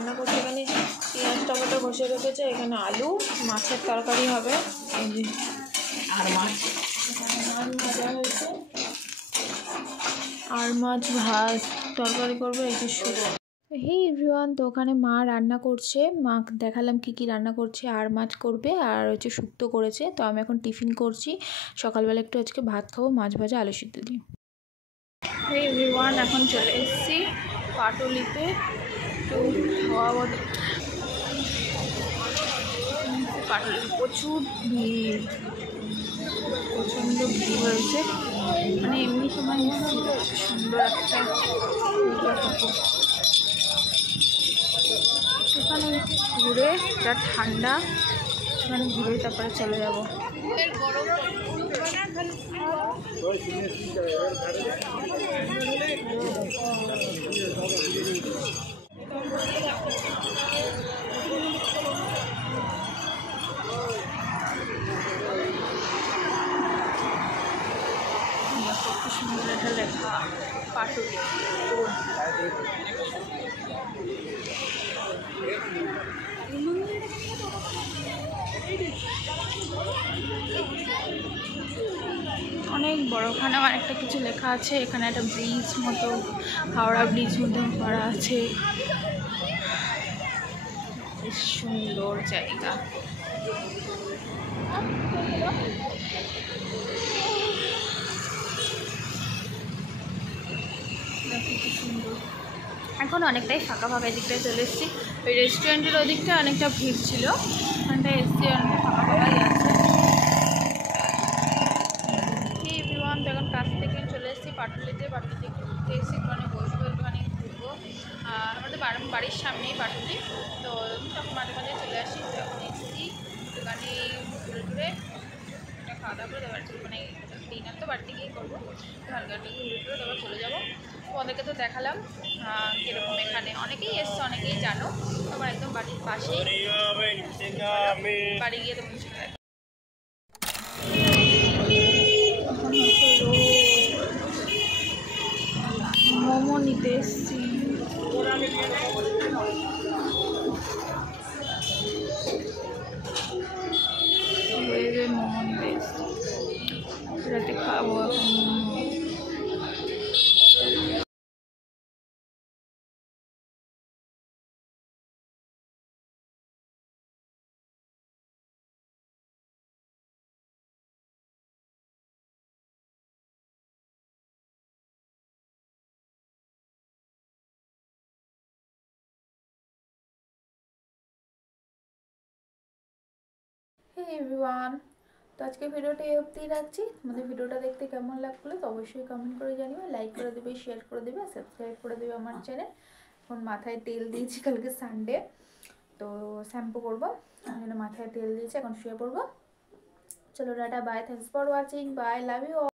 রান্না করছে। এখানে পেঁয়াজ টমেটো ঘষে রেখেছে, এখানে আলু, মাছের তরকারি হবে, এই যে আর মাছ, এখানে মাছ ভাজা হয়েছে, আর মাছ ভাত তরকারি করবে, এই যে শুরু। হেই এভরিওয়ান, তো ওখানে মা রান্না করছে, মা দেখালাম কি কি রান্না করছে। আর মাছ করবে আর হচ্ছে শুক্তো করেছে। তো আমি এখন টিফিন করছি, সকালবেলা একটু আজকে ভাত খাবো মাছ ভাজা আলু সিদ্ধ দিয়ে। হেই এভরিওয়ান, এখন চলে এসেছি পাটুলিতে, একটু খাওয়াবো। পাটুলিতে প্রচুর ভিড়, প্রচণ্ড ভিড় হয়েছে, মানে এমনি সময় সুন্দর একটা পূজা ঠাকুর। এখানে ঘুরে, যা ঠান্ডা, এখানে ঘুরে তারপরে চলে যাব। কত সুন্দর একটা লেখা পাটুলি। অনেক বড়, ওখানে আমার একটা কিছু লেখা আছে। এখানে একটা ব্রিজ মতো, হাওড়া ব্রিজ মতো করা আছে। বেশ সুন্দর জায়গা। সুন্দর। এখন অনেকটাই ফাঁকা ফাঁকা দিকটায় চলে এসেছি। ওই রেস্টুরেন্টের ওই দিকটা অনেকটা ভিড় ছিল, ওখানটায় এসেছি, অনেকটা ফাঁকা ফাঁকাই আছে। এই এভরিওয়ান, তো এখন কাছ থেকে চলে এসেছি পাটুলিতে। পাটুলিতে ঘুরতে এসেছি, একটুখানি বসবো, একটুখানি ঘুরবো। আমাদের বাড়ির সামনেই পাটুলি, তো তখন মাঝে মাঝে চলে আসি। তো এখন এসেছি একটুখানি ঘুরে ঘুরে একটা খাওয়া দাওয়া করে, দেওয়ার মানে ডিনার তো বাড়িতে গিয়েই করবো। হালকা হালকা ঘুরে ঘুরে তারপর চলে যাবো। ওদেরকে তো দেখালাম কীরকম, এখানে অনেকেই এসছে, অনেকেই জানো, আমার একদম বাড়ির পাশেই। বাড়ি গিয়ে তোমার সাথে মোমো নিতে এসছি। মোমো নিতে এসছি, রাতে খাবো এখন মোমো। হে এভরিওয়ান, তো আজকে ভিডিওটা এই অবধি রাখছি। তোমাদের ভিডিওটা দেখতে কেমন লাগলো তো অবশ্যই কমেন্ট করে জানিও, লাইক করে দেবে, শেয়ার করে দেবে, সাবস্ক্রাইব করে দেবে আমার চ্যানেল। এখন মাথায় তেল দিয়েছি, কালকে সানডে, তো শ্যাম্পু করবো, ওই জন্য মাথায় তেল দিয়েছি, এখন শুয়ে পড়বো। চলো tata, bye, thanks for watching, bye, love you all.